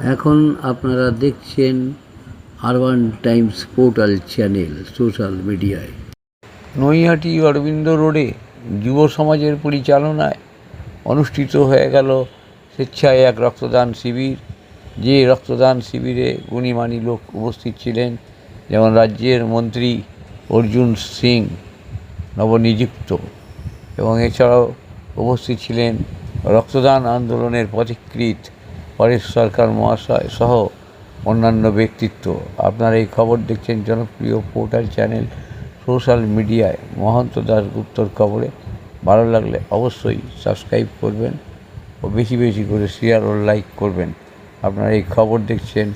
এখন আপনারা দেখছেন urban Times portal channel social মিডিয়ায়। নৈহাটি অরবিন্দ রোডে যুব সমাজের পরিচালনায় অনুষ্ঠিত হয়ে গেল স্বেচ্ছায় এক রক্তদান শিবির। যে রক্তদান শিবিরে গুণীমানী লোক উপস্থিত ছিলেন, যেমন রাজ্যের মন্ত্রী অর্জুন সিং নবনিযুক্ত, এবং এছাড়াও উপস্থিত ছিলেন রক্তদান আন্দোলনের পথিকৃৎ পরেশ সরকার মহাশয় সহ অন্যান্য ব্যক্তিত্ব। আপনারা এই খবর দেখছেন জনপ্রিয় পোর্টাল চ্যানেল সোশ্যাল মিডিয়ায় মহন্ত দাশগুপ্তর খবরে। ভালো লাগলে অবশ্যই সাবস্ক্রাইব করবেন ও বেশি বেশি করে শেয়ার ও লাইক করবেন। আপনারা এই খবর দেখছেন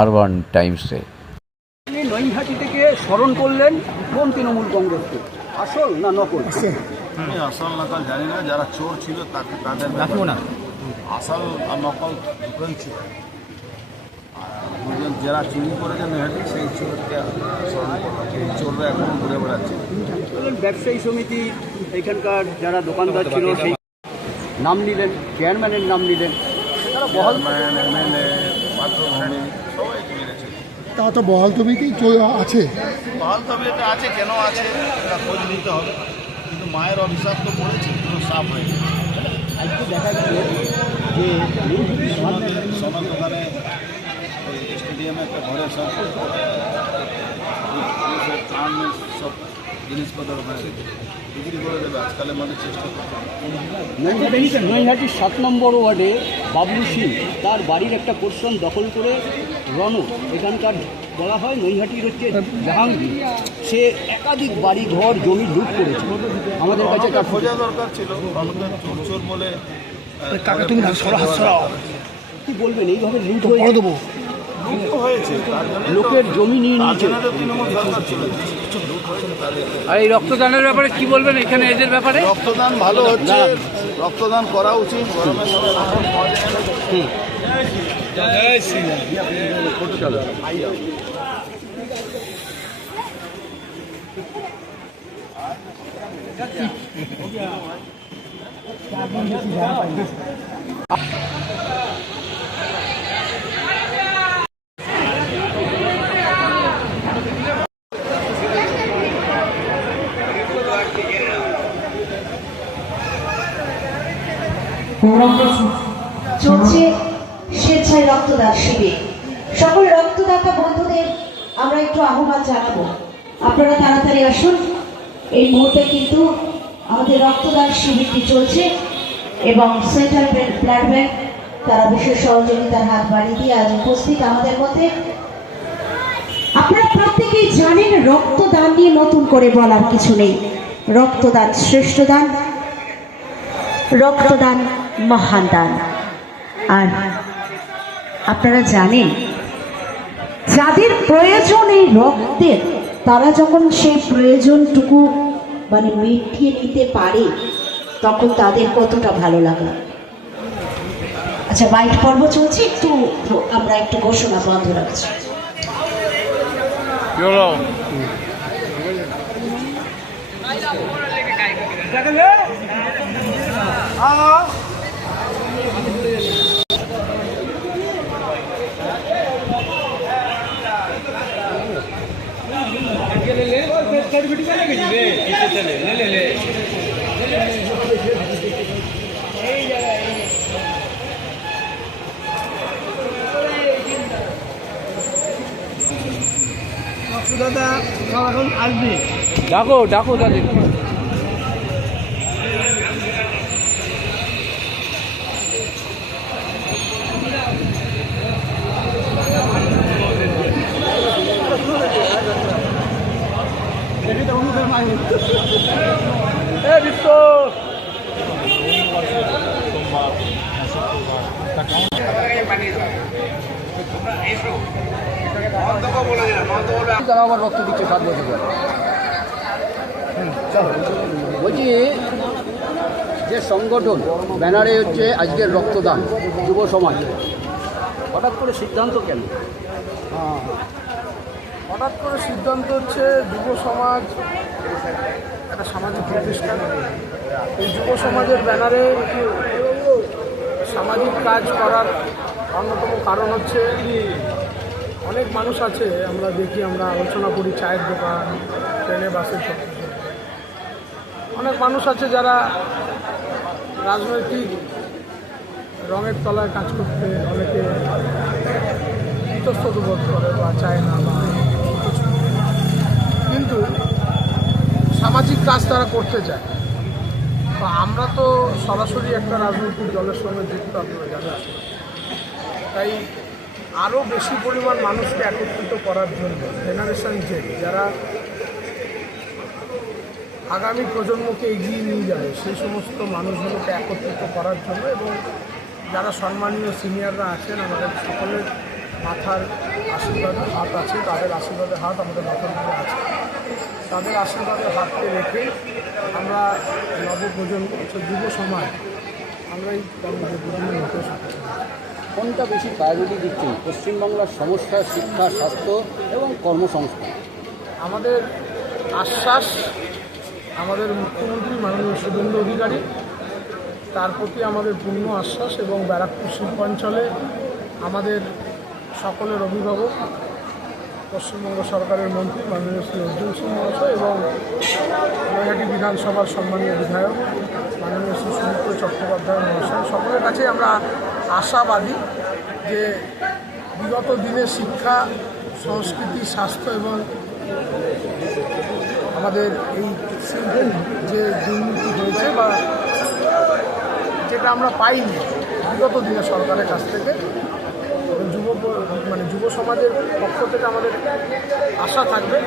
আরবান টাইমসে। নৈহাটি থেকে স্মরণ করলেন কোন তৃণমূল কংগ্রেসকে, আসল না নকল? আমি আসল নকল জানি না, যারা চোর ছিল তাদের দেখো না, আসল আর নকল দুটোই ছিল। আর যারা চুরি করেছে নৈহাটি সেই চোরকে স্মরণ করলাম, সেই চোররা এখনো ঘুরে বেড়াচ্ছে। ব্যবসায়ী সমিতি এখানকার যারা দোকানদার ছিল সেই নাম নিলেন, চেয়ারম্যানের নাম নিলেন, তারা বহাল এমএলএ পাত্রভূমি সবাই মিলেছে। তা তো বহাল তবিতেই আছে। বহাল তবিয়তে আছে, কেন আছে এটা খোঁজ নিতে হবে, কিন্তু মায়ের অভিশাপ তো পড়েছে, পুরো সাফ হয়ে গেছে। আজকে দেখা গেল যে সোনার দোকানে ওই স্টেডিয়ামে একটা ঘরে সব সব জিনিসপত্র ওখানে বিক্রি করে দেবে। আজকালের মধ্যে চেষ্টা করতে নৈহাটির 7 নম্বর ওয়ার্ডে বাবলু সিং তার বাড়ির একটা পোর্শন দখল করে রণ, এখানকার বলা হয় নৈহাটির হচ্ছে জাহাঙ্গীর, সে একাধিক বাড়ি ঘর জমি লুট করেছে। আমাদের কাছে একটা খোঁজা দরকার ছিল, আমাদের চোর চোর বলে কাকে তুমি সরাও কি বলবেন, এইভাবে লুট হয়ে দেবো হয়েছে, লোকের জমি নিয়ে নিয়েছে। তৃণমূল সরকার ছিল, কিছু লুট হয়েছে তাদের। আর এই রক্তদানের ব্যাপারে কি বলবেন এখানে এদের ব্যাপারে? রক্তদান ভালো হচ্ছে, রক্তদান করা উচিত। গরমের সময় চলছে স্বেচ্ছায় রক্তদান শিবির। সকল রক্তদাতা বন্ধুদের আমরা একটু আহ্বান জানাবো, আপনারা তাড়াতাড়ি আসুন। এই মুহূর্তে কিন্তু আমাদের রক্তদান শিবিরটি চলছে এবং সেন্ট্রাল ব্লাড ব্যাংক তারা বিশেষ সহযোগিতার হাত বাড়িয়ে দিয়ে আজ উপস্থিত আমাদের মধ্যে। আপনারা প্রত্যেকেই জানেন রক্তদান নিয়ে নতুন করে বলার কিছু নেই। রক্তদান শ্রেষ্ঠ দান, রক্তদান মহান দান। আর আপনারা জানেন যাদের প্রয়োজন এই রক্তের, তারা যখন সেই প্রয়োজনটুকু মিটিয়ে নিতে পারে তখন তাদের কতটা ভালো লাগে। আচ্ছা, বাইট পর্ব চলছে, একটু আমরা একটু ঘোষণা বন্ধ রাখছি। দাদা এখন আসবে, ডাকো ডাকো তাদের। তারা আবার রক্ত দিচ্ছে 7 বছর ধরে। বলছি যে সংগঠন ব্যানারে হচ্ছে আজকের রক্তদান যুব সমাজ, হঠাৎ করে সিদ্ধান্ত কেন? হঠাৎ করে সিদ্ধান্ত হচ্ছে যুব সমাজ একটা সামাজিক প্রতিষ্ঠান। এই যুব সমাজের ব্যানারে সামাজিক কাজ করার অন্যতম কারণ হচ্ছে অনেক মানুষ আছে, আমরা দেখি, আমরা আলোচনা করি, চায়ের দোকান, ট্রেনে বাসে সব কিছু। অনেক মানুষ আছে যারা রাজনৈতিক রঙের তলায় কাজ করতে অনেকে ইতস্তত বোধ করে বা চায় না বা কিছু, কিন্তু সামাজিক কাজ তারা করতে চায়। তো আমরা তো সরাসরি একটা রাজনৈতিক দলের সঙ্গে যুক্ত, আপনারা জানেন। তাই আরও বেশি পরিমাণ মানুষকে একত্রিত করার জন্য জেনারেশন জেড, যারা আগামী প্রজন্মকে এগিয়ে নিয়ে যাবে, সেই সমস্ত মানুষগুলোকে একত্রিত করার জন্য, এবং যারা সম্মানীয় সিনিয়ররা আছেন, আমাদের সকলের মাথার আশীর্বাদের হাত আছে, তাদের আশীর্বাদের হাত আমাদের মাথার মধ্যে আছে, তাদের আশীর্বাদের হাতকে রেখে আমরা নবপ্রজন্ম, যুব সমাজ, আমরা এই কর্মযোগ্যগুলি নিতে সক্ষম। কোনটা বেশি প্রায়োরিটি দিচ্ছেন? পশ্চিমবাংলার সমস্যা, শিক্ষা, স্বাস্থ্য এবং কর্মসংস্থান। আমাদের আশ্বাস আমাদের মুখ্যমন্ত্রী মাননীয় শুভেন্দু অধিকারী, তার প্রতি আমাদের পূর্ণ আশ্বাস, এবং ব্যারাকপুর শিল্পাঞ্চলে আমাদের সকলের অভিভাবক পশ্চিমবঙ্গ সরকারের মন্ত্রী মাননীয় শ্রী অর্জুন সিং মহাশয় এবং নৈহাটি বিধানসভার সম্মানীয় বিধায়ক মাননীয় শ্রী সুমিত্র চট্টোপাধ্যায় মহাশয়, সকলের কাছে আমরা আশাবাদী যে বিগত দিনে শিক্ষা, সংস্কৃতি, স্বাস্থ্য এবং আমাদের এই শিল্পের যে দুর্নীতি হয়েছে বা যেটা আমরা পাইনি বিগত দিনে সরকারের কাছ থেকে, যুব সমাজের পক্ষ থেকে আমাদের আশা থাকবে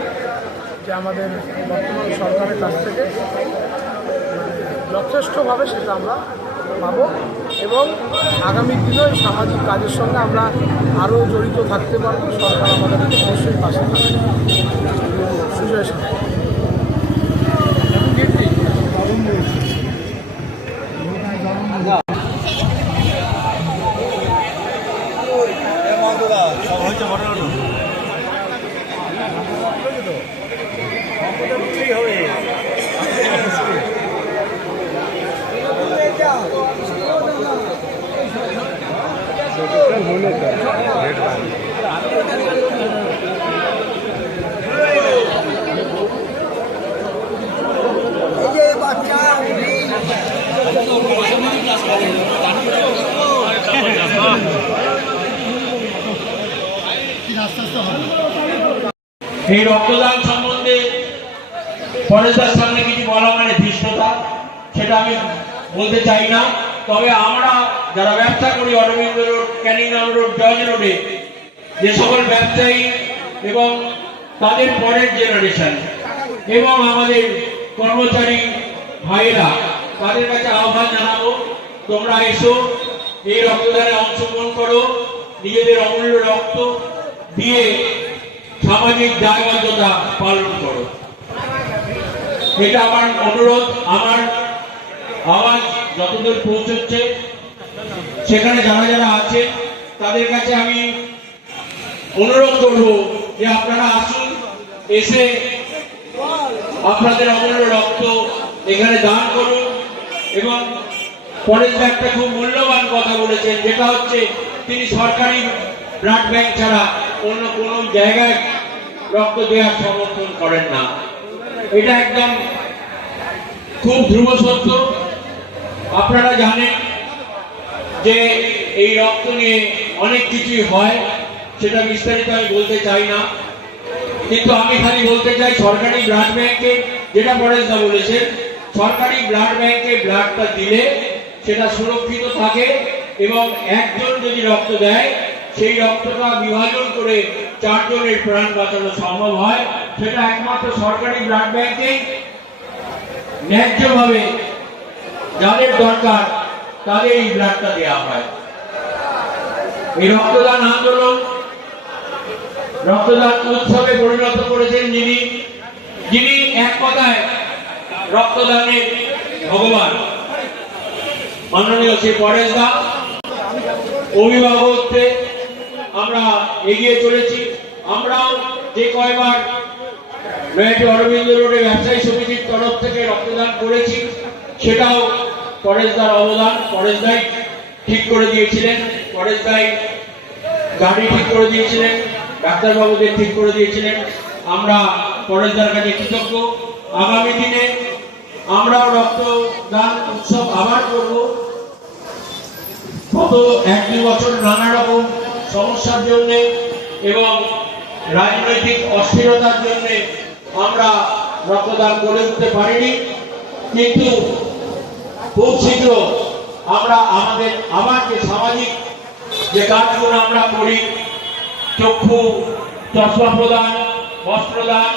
যে আমাদের বর্তমান সরকারের কাছ থেকে যথেষ্টভাবে সেটা আমরা পাবো, এবং আগামী দিনে সামাজিক কাজের সঙ্গে আমরা আরও জড়িত থাকতে পারবো। সরকার আমাদের অবশ্যই পাশে থাকবে। সুজয় সাহা। এই রক্তদান সম্বন্ধে পরেশদার সামনে কিছু বলা মানে ধৃষ্টতা, সেটা আমি বলতে চাই না। তবে আমরা যারা ব্যবসা করি Aurobindo road, Cunningham road, George রোডে, যে সকল ব্যবসায়ী এবং তাদের পরের জেনারেশন এবং আমাদের কর্মচারী ভাইয়েরা, তাদের কাছে আহ্বান জানাবো, তোমরা এসো, এই রক্তদানে অংশগ্রহণ করো, নিজেদের অমূল্য রক্ত দিয়ে সামাজিক দায়বদ্ধতা পালন করো। এটা আমার অনুরোধ। আমার আওয়াজ যতদূর পৌঁছচ্ছে সেখানে যারা যারা আছে তাদের কাছে আমি অনুরোধ করব যে আপনারা আসুন, এসে আপনাদের অমূল্য রক্ত এখানে দান করুন। এবং পরের একটা খুব মূল্যবান কথা বলেছেন, যেটা হচ্ছে তিনি সরকারি ব্লাড ব্যাংক ছাড়া অন্য কোন জায়গায় রক্ত দেওয়ার সমর্থন করেন না। এটা একদম খুব ধ্রুব সত্য। আপনারা জানেন যে এই রক্ত নিয়ে অনেক কিছুই হয়, সেটা বিস্তারিত আমি বলতে চাই না, কিন্তু আমি খালি বলতে চাই সরকারি ব্লাড ব্যাংকে, যেটা পরেশদা বলেছেন, সরকারি ব্লাড ব্যাংকে ব্লাডটা দিলে সেটা সুরক্ষিত থাকে, এবং একজন যদি রক্ত দেয় সেই রক্তটা বিভাজন করে 4 জনের প্রাণ বাঁচানো সম্ভব হয়। সেটা একমাত্র সরকারি ব্লাড ব্যাংকেই ন্যায্যভাবে যাদের দরকার তাদের এই ব্লাডটা দেওয়া হয়। এই রক্তদান আন্দোলন, রক্তদান উৎসবে পরিণত করেছেন যিনি এক কথায় রক্তদানের ভগবান, মাননীয় শ্রী পরেশদা। অভিভাবকত্বে আমরা এগিয়ে চলেছি। আমরাও যে কয়বার নৈহাটি অরবিন্দ রোডে ব্যবসায়ী সমিতির তরফ থেকে রক্তদান করেছি, সেটাও পরেশদার অবদান। পরেশদাই ঠিক করে দিয়েছিলেন, পরেশদাই গাড়ি ঠিক করে দিয়েছিলেন, ডাক্তারবাবুদের ঠিক করে দিয়েছিলেন। আমরা পরেশদার কাছে কৃতজ্ঞ। আগামী দিনে আমরাও রক্তদান উৎসব আবার করব। গত 1-2 বছর নানা রকম সমস্যার জন্য এবং রাজনৈতিক অস্থিরতার জন্য আমরা রক্তদান করে উঠতে পারিনি, কিন্তু খুব শীঘ্র আমরা আমাদের আবার যে সামাজিক যে কাজগুলো আমরা করি, চক্ষু চশমা প্রদান, বস্ত্রদান,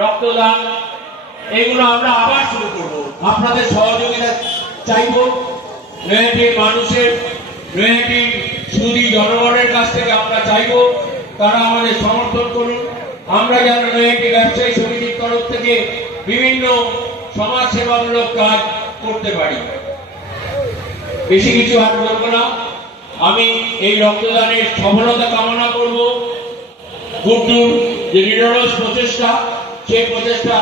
রক্তদান, এগুলো আমরা আবার শুরু করব। আপনাদের সহযোগিতা চাইব। নৈহাটির মানুষের, নৈহাটির সুদী জনগণের কাছ থেকে আমরা চাইব তারা আমাদের সমর্থন করুন। আমরা যেন নৈহাটি ব্যবসায়ী সমিতির তরফ থেকে বিভিন্ন সমাজ সেবামূলক কাজ করতে পারি। বেশি কিছু আর বলবো না। আমি এই রক্তদানের সফলতা কামনা করব। গুড্ডুর যে নিরলস প্রচেষ্টা, সেই প্রচেষ্টা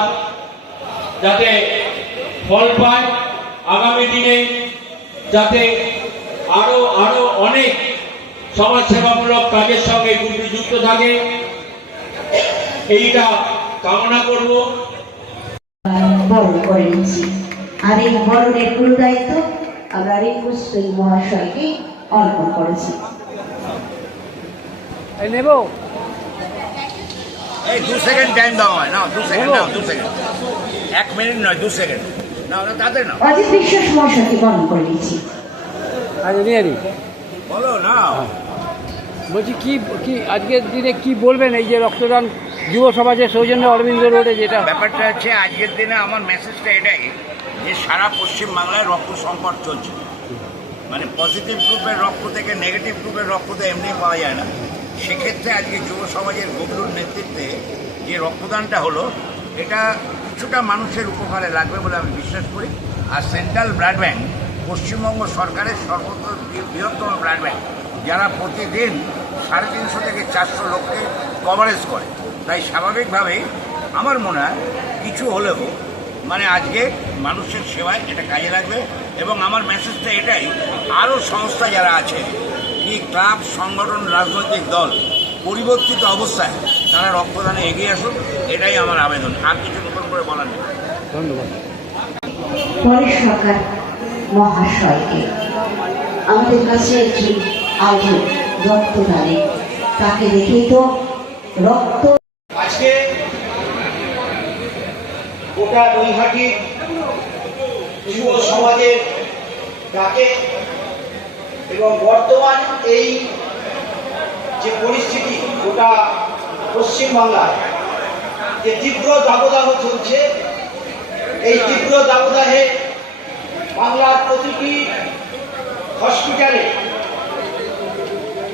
যাতে ফল পায়, আগামী দিনে যাতে আরো অনেক সমাজ সেবামূলক কাজের সঙ্গে গুড্ডু যুক্ত থাকে, এইটা কামনা করব। বরণ করে নিচ্ছি, আর এই বরণের পুরো দায়িত্ব আমরা রিঙ্কু সিং মহাশয়কে অর্পণ করেছি। নেব এই 2 সেকেন্ড টাইম দাও হয় না, 2 সেকেন্ড নাও, 2 সেকেন্ড, 1 মিনিট নয়, 2 সেকেন্ড নাও না, তাতে না অজিত বিশ্বাস মহাশয়কে বরণ করে নিচ্ছি। বলো না। বলছি কি কি আজকের দিনে কি বলবেন এই যে রক্তদান যুব সমাজের সৌজন্যে অরবিন্দ রোডে যেটা ব্যাপারটা হচ্ছে, আজকের দিনে আমার মেসেজটা এটাই যে সারা পশ্চিম বাংলায় রক্ত সংকট চলছে। মানে পজিটিভ গ্রুপের রক্ত থেকে নেগেটিভ গ্রুপের রক্ত তো এমনি পাওয়া যায় না। সেক্ষেত্রে আজকে যুব সমাজের গুড্ডুর নেতৃত্বে যে রক্তদানটা হলো, এটা কিছুটা মানুষের উপকারে লাগবে বলে আমি বিশ্বাস করি। আর সেন্ট্রাল ব্লাড ব্যাংক পশ্চিমবঙ্গ সরকারের বৃহত্তম ব্লাড ব্যাংক, যারা প্রতিদিন 350 থেকে 400 লোককে কভারেজ করে। তাই স্বাভাবিকভাবেই আমার মনে হয় কিছু হলেও মানে আজকে মানুষের সেবায় এটা কাজে লাগবে। এবং আমার মেসেজটা এটাই, আরও সংস্থা যারা আছে, কি ক্লাব, সংগঠন, রাজনৈতিক দল, পরিবর্তিত অবস্থায় তারা রক্তদানে এগিয়ে আসুন, এটাই আমার আবেদন। আর কিছু নতুন করে বলার নেই। ধন্যবাদ। পরেশ সরকার মহাশয়কে আমাদের কাছে একটি আয়োজন রক্তদানে, তাকে দেখেই তো রক্ত। আজকে গোটা নৈহাটি যুব সমাজের ডাকে এবং বর্তমান এই যে পরিস্থিতি গোটা পশ্চিমবাংলায় যে তীব্র দাবদাহ চলছে, এই তীব্র দাবদাহে বাংলার প্রতিটি হসপিটালে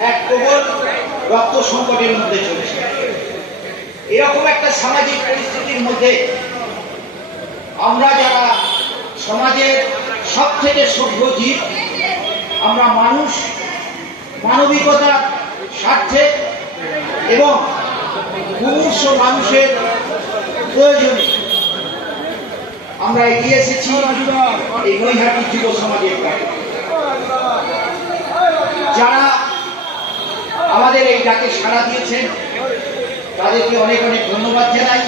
এক প্রবল রক্ত সংকটের মধ্যে চলছে। এরকম একটা সামাজিক পরিস্থিতির মধ্যে আমরা যারা সমাজের সব থেকে সভ্য জীব, আমরা মানুষ, মানবিকতার স্বার্থে এবং মুমূর্ষ মানুষের প্রয়োজনে আমরা এগিয়ে এসেছি এই নৈহাটি যুব সমাজের ডাকে। যারা আমাদের এই ডাকে সাড়া দিয়েছেন তাদেরকে অনেক অনেক ধন্যবাদ জানাই।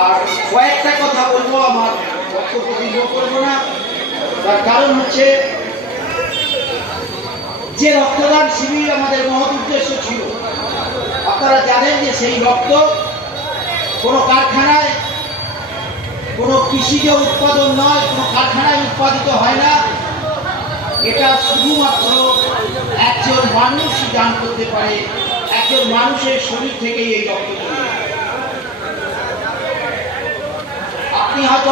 আর কয়েকটা কথা বলবো, আমার বক্তব্য দীর্ঘ করবো না। তার কারণ হচ্ছে যে রক্তদান শিবির আমাদের মহৎ উদ্দেশ্য ছিল, আপনারা জানেন যে সেই রক্ত কোনো কারখানায়, কোনো কৃষিজ উৎপাদন নয়, কোনো কারখানায় উৎপাদিত হয় না। এটা শুধুমাত্র একজন মানুষ দান করতে পারে, একজন মানুষের শরীর থেকেই এই রক্ত তৈরি। আপনি হয়তো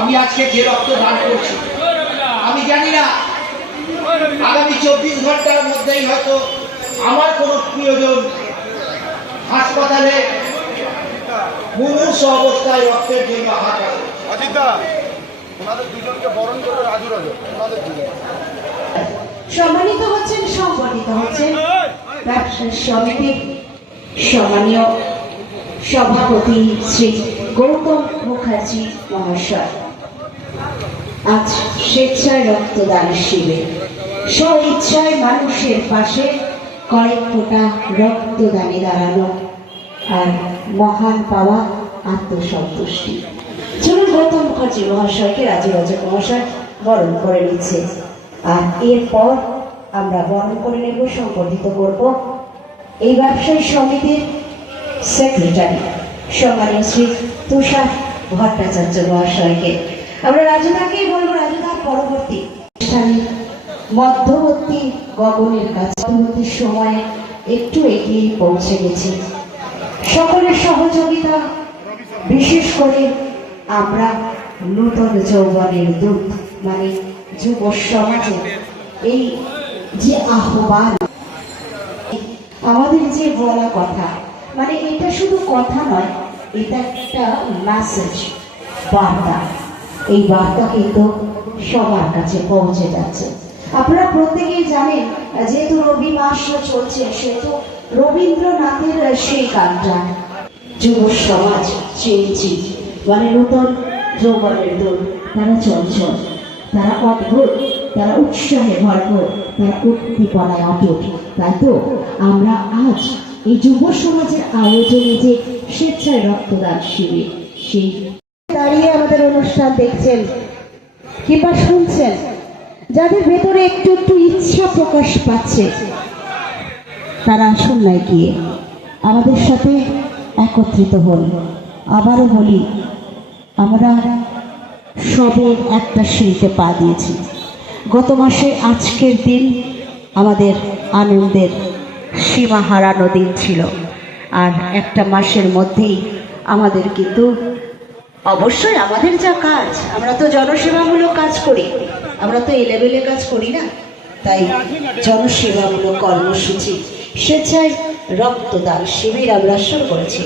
আমি আজকে যে রক্ত দান করছি, আমি জানি না আগামী 24 ঘন্টার মধ্যেই হয়তো আমার কোনো প্রিয়জন হাসপাতালে মুমূর্ষ অবস্থায় রক্তের জন্য হাত আছে। সম্মানিত হচ্ছেন, সংগঠিত হচ্ছেন ব্যবসায়ী সমিতির সম্মানীয় সভাপতি শ্রী গৌতম মুখার্জি মহাশয়। আজ স্বেচ্ছায় রক্তদান শিবির স্ব ইচ্ছায় মানুষের পাশে কয়েক ফোঁটা রক্তদানে দাঁড়ানো আর মহান পাওয়া আত্মসন্তুষ্টি। চলুন গৌতম মুখার্জি মহাশয়কে রাজরাজক মহাশয় বরণ করে নিচ্ছে, আর এরপর আমরা বরণ করে নেব, সংবর্ধিত করব এই ব্যবসায়ী সমিতির সেক্রেটারি সম্মানীয় শ্রী তুষার ভট্টাচার্য মহাশয়কে। আমরা রাজুদাকেই বলবো, রাজুদার পরবর্তী অনুষ্ঠানে মধ্যবর্তী গগনের কাছে মধ্যবর্তী সময়ে একটু এগিয়ে পৌঁছে গেছি। সকলের সহযোগিতা, বিশেষ করে আমরা নূতন যৌবনের দূত মানে যুব সমাজে এই যে আহ্বান, আমাদের যে বলা কথা, মানে এটা শুধু কথা নয়, এটা একটা মেসেজ, বার্তা। এই বার্তা কিন্তু সবার কাছে পৌঁছে যাচ্ছে। আপনারা প্রত্যেকেই জানেন, যেহেতু রবি মাস চলছে, সেহেতু রবীন্দ্রনাথের সেই গানটা যুব সমাজ চেয়েছি, মানে নূতন যৌবনের দূত, তারা চঞ্চল, তারা অদ্ভুত, তারা উৎসাহে ভরপুর, তারা উদ্দীপনায় অটুট। তাই তো আমরা আজ এই যুব সমাজের আয়োজনে যে স্বেচ্ছায় রক্তদান শিবির, সেই দাঁড়িয়ে আমাদের অনুষ্ঠান দেখছেন কিংবা শুনছেন, যাদের ভেতরে একটু একটু ইচ্ছা প্রকাশ পাচ্ছে, তারা আসুন না গিয়ে আমাদের সাথে একত্রিত হন। আবারও বলি, আমরা সবে একটা সিঁড়িতে পা দিয়েছি। গত মাসে আজকের দিন আমাদের আনন্দের সীমা হারানো দিন ছিল, আর একটা মাসের মধ্যেই আমাদের কিন্তু অবশ্যই আমাদের যা কাজ, আমরা তো জনসেবামূলক কাজ করি, আমরা তো এই লেভেলে কাজ করি না, তাই জনসেবামূলক কর্মসূচি স্বেচ্ছায় রক্তদান শিবির আমরা শুরু করেছি।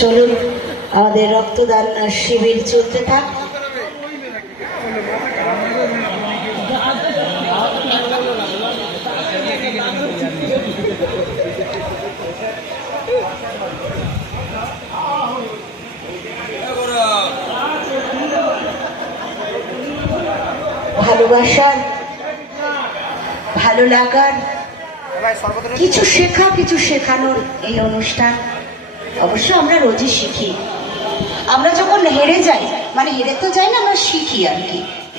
চলুন আমাদের রক্তদান শিবির চলতে থাক। ভালোবাসার, ভালো লাগার, কিছু শেখা, কিছু শেখানোর এই অনুষ্ঠান। অবশ্য আমরা রোজই শিখি। আমরা যখন হেরে যাই, মানে হেরে তো যাই না, আমরা শিখি আর কি,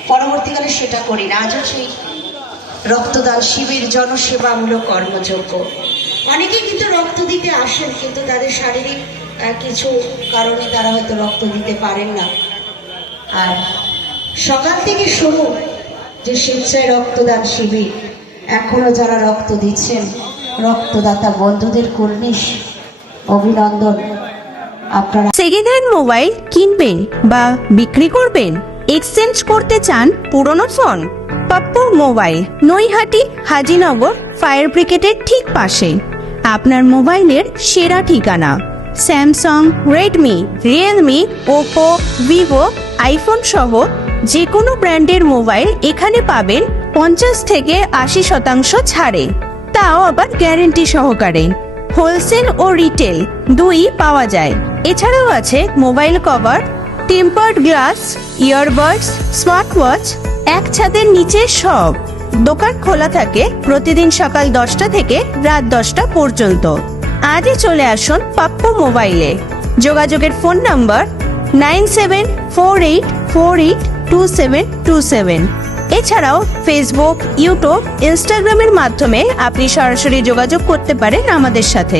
পরবর্তীকালে সেটা করি না। আজও সেই রক্তদান শিবির জনসেবামূলক কর্মযোগ্য। অনেকেই কিন্তু রক্ত দিতে আসেন, কিন্তু তাদের শারীরিক কিছু কারণে তারা হয়তো রক্ত দিতে পারেন না। আর সকাল থেকে শুরু যে স্বেচ্ছায় রক্তদান শিবির, এখনো যারা রক্ত দিচ্ছেন, রক্তদাতা বন্ধুদের কর্নিশ অভিনন্দন। আপনারা সেকেন্ড হ্যান্ড মোবাইল কিনবেন বা বিক্রি করবেন, এক্সচেঞ্জ করতে চান পুরনো phone, Pappu mobile, Naihati Hazinagar fire ব্রিগেডের ঠিক পাশে আপনার মোবাইলের সেরা ঠিকানা। Samsung, Redmi, Realme, Oppo, Vivo, iPhone সহ যে কোনো ব্র্যান্ডের মোবাইল এখানে পাবেন 50 থেকে 80% ছাড়ে, তাও আবার গ্যারেন্টি সহকারে। হোলসেল ও রিটেল দুই পাওয়া যায়। এছাড়াও আছে mobile cover, tempered glass, earbuds, smart watch, এক ছাদের নিচে সব। দোকান খোলা থাকে প্রতিদিন সকাল 10টা থেকে রাত 10টা পর্যন্ত। আজই চলে আসুন পাপ্পু মোবাইলে। যোগাযোগের ফোন নাম্বার 9748482727। এছাড়াও ফেসবুক, ইউটিউব, ইনস্টাগ্রামের মাধ্যমে আপনি সরাসরি যোগাযোগ করতে পারেন আমাদের সাথে।